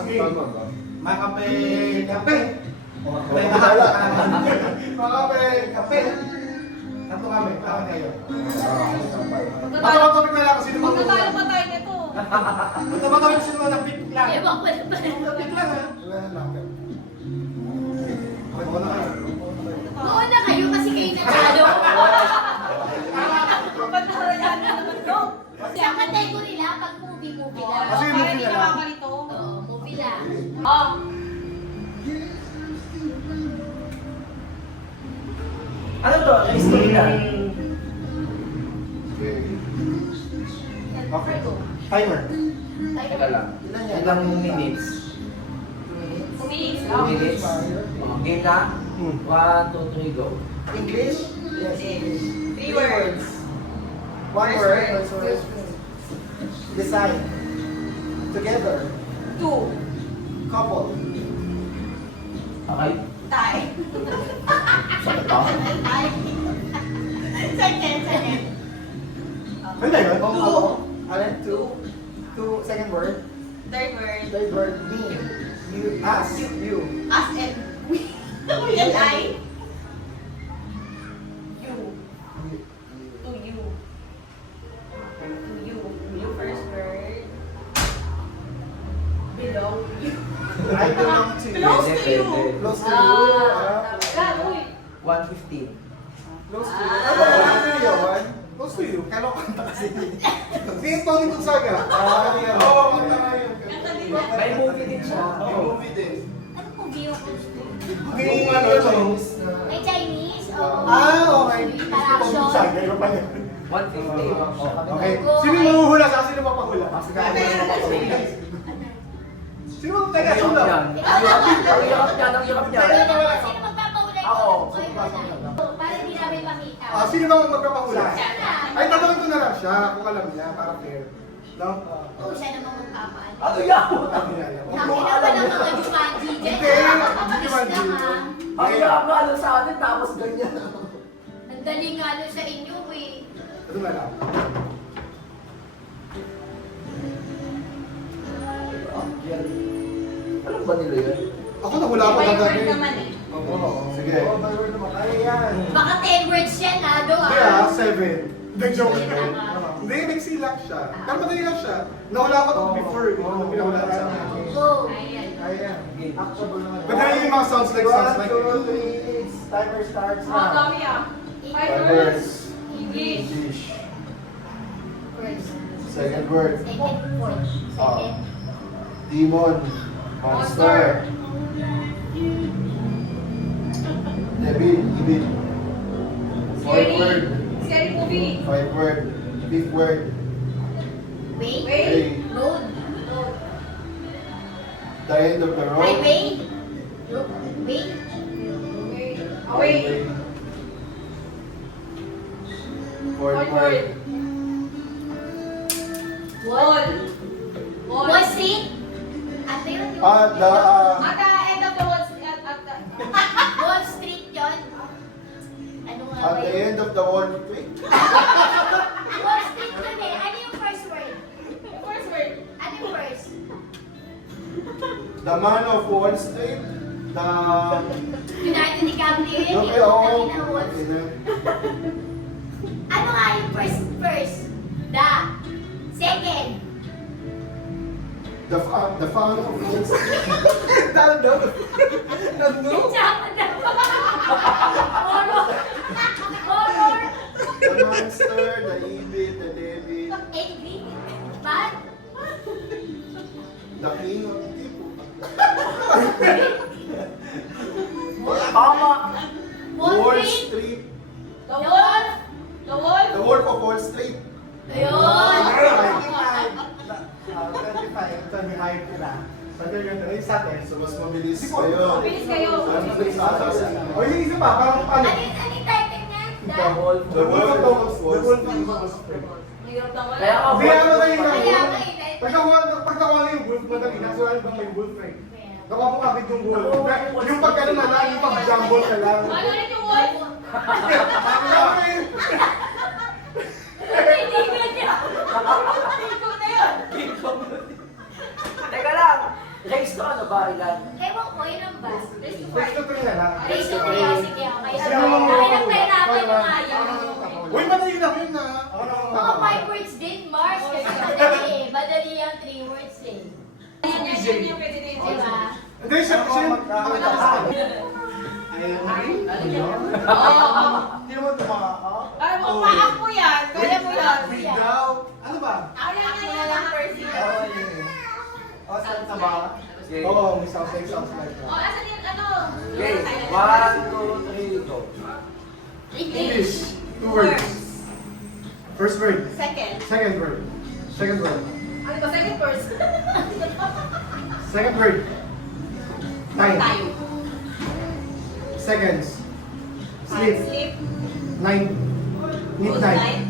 sige. Makape, kape. Makape, kape. Tatlo kami, para kayo. Matapag-topic na lang kasi naman. Magkatalo pa tayo nito. Matapag-topic kasi naman ng pick lang. Ewan ko na ba? Pick lang ha. Wala na lang. Okay, na kayo. Oo na kayo kasi kayo natalo. Ba't narayan na naman to? Sa category lang, pag movie lang. Kasi yung movie na lang. Oo, movie lang. Oh. Ano to? History na. Okay. Timer. Teka lang. Ilang minutes? 2 minutes. 2 minutes? Game na? 1, 2, 3, go. English? Yes. 3 words. One word. Decide. Together. 2. Couple. Okay? Tie. Sakit ba? Tie. Second. Hindi yun? Two. Alin? Two. Second word. Third word. Third word. Me. You. Us. You. Us and we. We and I. You. To you. To you. You first word. Belong to you. I belong to you. Close to you. Close to you. Uy. 1:15. Close to you. Ah. Ano to you, Yawan? Close to you. Kalo kanta kasi. Sige, Tony Gonzaga. Oo, kanta na yun. Kanta din. May movie din siya. May movie din. Ano kung di yung gusto? Kung ano, Chinese na... May Chinese? Oo. Okay. Para Tony action. Gonzaga, iba pa yun. 1:15. Okay. Sino yung mahuhula sa sino mapahula? Kasi kaya mo na mapahuli. Sino yung teka sula? Ang hirap niya, ang hirap niya. Sino magpapahulay ko? Ako. Kayo na. Para di namin makita. Sino ba ang magpapahula? Siya na. Ay, tatanungin ko na lang siya kung alam niya, para fair. No? Oo, siya naman magpapaano. Ano yan? Ang Nakina ba ng mga Jumanji dyan? Hindi, Nakakapagis Jumanji. lang ha. Ang hirap nga ano sa atin, tapos ganyan. Ang galing nga nun sa inyo eh. Ito na lang. Ano ba nila yun? Ako nahula ako By ng word gabi. naman eh. Oo, sige. Oo, by word naman. Kaya yan. Baka 10 words yan ha, do Kaya, ah. 7. Hindi, joke. Seven lang. Hindi, nagsilak siya. Pero madali lang siya. Nahula ko to before. Nung pinahula sa akin. Go. Ayan. Kaya yan. Actually naman. Madali yung mga sounds like. 1, 2, 3, timer starts Mga now. dami ah. 5 Five words. words. English. English. First. Second word. Second. Fourth. Second. Demon. Monster. Devil. Evil. Fourth word. Scary movie. 5 word. 5th word. Way. Way. Road. The end of the road. Highway. Way. Away. Fourth word. Wall. Wall Street. Ano yun? The At the end of the Wall Street. Wall Street yun. Ano nga at ba the yun? end of the Wall Street. Wall Street yun eh. Ano yung first word? First word. Ano yung first? The man of Wall Street. The Leonardo DiCaprio yun. Okay, Yung oo. kanina Wall Street. Ano nga yung first? The. Second. The fan of Wall Street. Nando. Tsaka na. Horror. Horror. The monster, the evil, the devil, Angry. Bad. the king of people. Tama! Wall Street. Street. The Wolf. The Wolf. The Wolf of Wall Street. Ayun. 25 na. So mas mabilis kayo. Mabilis kayo. Mas mabilis kayo. O yung isa pa, parang paano? Ano yung title niya? The Wolf. The Wolf of Wall Street. Kaya nga, Hindi ano kayo na. Kaya nga eh. Pagkawa na yung wolf, madali. Nasa wala bang may wolf eh. Gawa mo kapit yung wolf. Yung pagkano na lang, yung pag-jumble na lang. Ano ulit yung Wolf? Okay. Hindi ko niya. Ikaw na yun. Teka lang! Race to ano ba? Ilan? Ewan ko, yun ang bus. Race to 3 na lang. Race to 3, oh, sige, okay. Sige, ako naman. Nakailang nahirapan yung ayaw. Uy, madali lang yun na. Ako naman. Mga 5 words din, Mars. Kasi madali eh. Madali ang 3 words eh. Yan yung pwede din. Diba? Hindi, siya. Hindi naman tumakakaw. Ay, umaak mo yan. Kaya mo yan. Bigaw. Ano ba? Kaya na lang person. Oo, yun eh. O, saan sa ba? Okay. Oo, may sounds like that. O, asan yung ano? Okay. 1, 2, 3, go. English. 2 words. First word. Second. Second word. Second word. Ano ba? Second person. Second word. Time. Tayo. Seconds. Sleep. Sleep. Night. Midnight.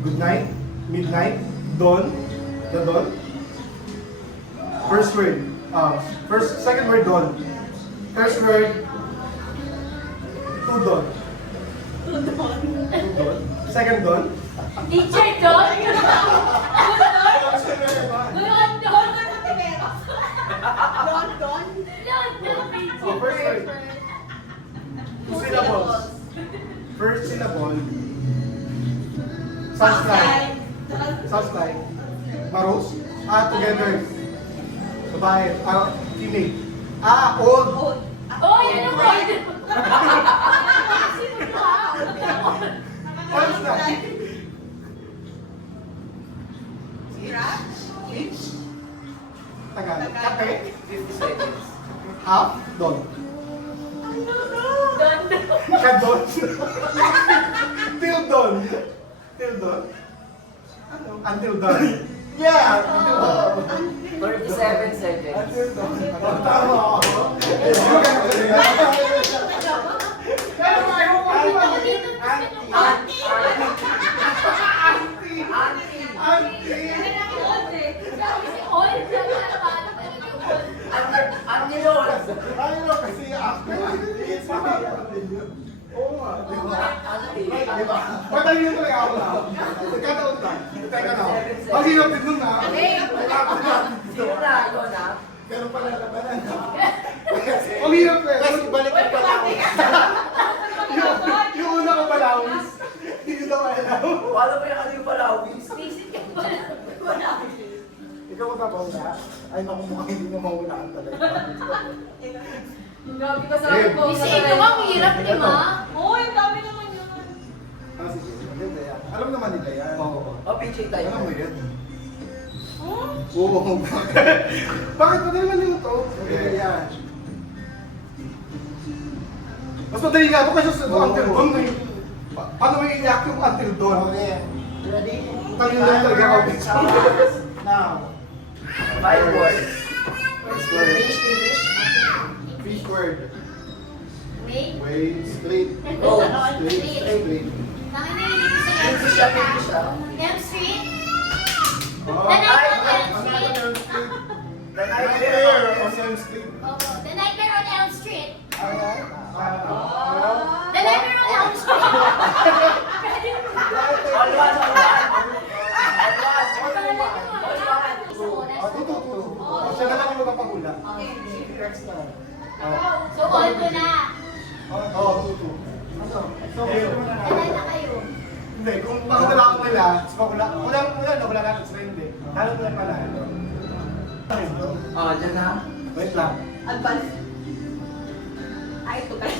Good night. Midnight. Dawn. The dawn. First word. Second word dawn. First word. Two dawn. Two dawn. Second dawn. Teacher Don? London! London. London! Oh, first word. Two syllables. First syllable. Sunshine. Sunshine. Maros. Together. Babae. Female. Old. Old. Oh, yun ang word! Sunshine. Sira. Each. Tagalog. Kape. 50 seconds. Half. Don. London! Kadon. Till dawn. Till dawn. Ano? Until dawn. Yeah. Until dawn. 37 seconds. Until dawn. Tama ako. Kaya mo ayaw ko Dito, diba? dito, Auntie. Auntie! Auntie. Sabi si Old, sabi na paano pa rin yung Old. Anilon. Ano kasi ako? Oo nga. Diba? Madali yun talaga ako na. Nagkataon lang. Teka na. Ang hirap din nun na. Sino na? Ikaw na? Pero pala labanan na. Ang hirap eh. Kasi balik ang palawis. Yung una ko palawis. Hindi ko daw alam. Paano ba yung ano yung palawis? Basic ka pa lang. Wala. Ikaw ko na ay naku mukhang hindi na maulaan talaga. Grabe ka sa Eh, ako. Kasi ikaw ang hirap, di ba? Oo, ang dami naman yun. Sige, maganda yan. Alam naman nila yan. Oo. O, PJ tayo. Alam mo yan. Hmm? Oo, bakit madali naman yung to? Okay, yan. Mas madali nga ito kasi sa until dawn eh. Paano may i-react yung until dawn? Ready? Talino lang talaga ako. Now. 5 words. First word. English. Fish word. Wait. Wait, straight. Go. Straight, straight. Nakinig ko sa M English Street. siya, English siya. M Street? Oh. The Night on Elm Ano Street? ba yung straight? The Right night there, on Elm Street. Oo. The Nightmare on Elm Street. Ayan. The Nightmare on Elm Street. All one, all one. Tutu. Siya na lang yung magpapahula. Next na. So, all ko na. Oo, tutu. So, Kailan na kayo? hindi, kung pakadala ko nila, wala na, sa hindi. Lalo na pala. Oh, dyan na. Wait lang. Advance. Ay, ito kayo.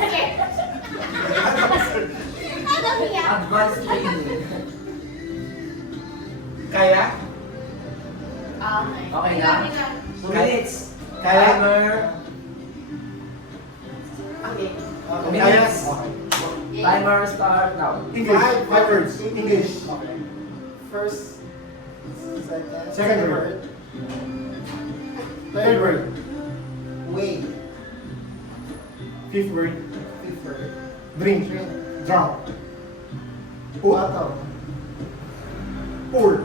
Sige. Ano niya? Advanced training. Kaya? Okay na? 2 minutes. Kaya? Timer. Okay. Kaya? Timer start now. English. 5 words. English. First, Second word. Third word. way, Fifth word. fifth word, Drink. Drunk. water, Pour.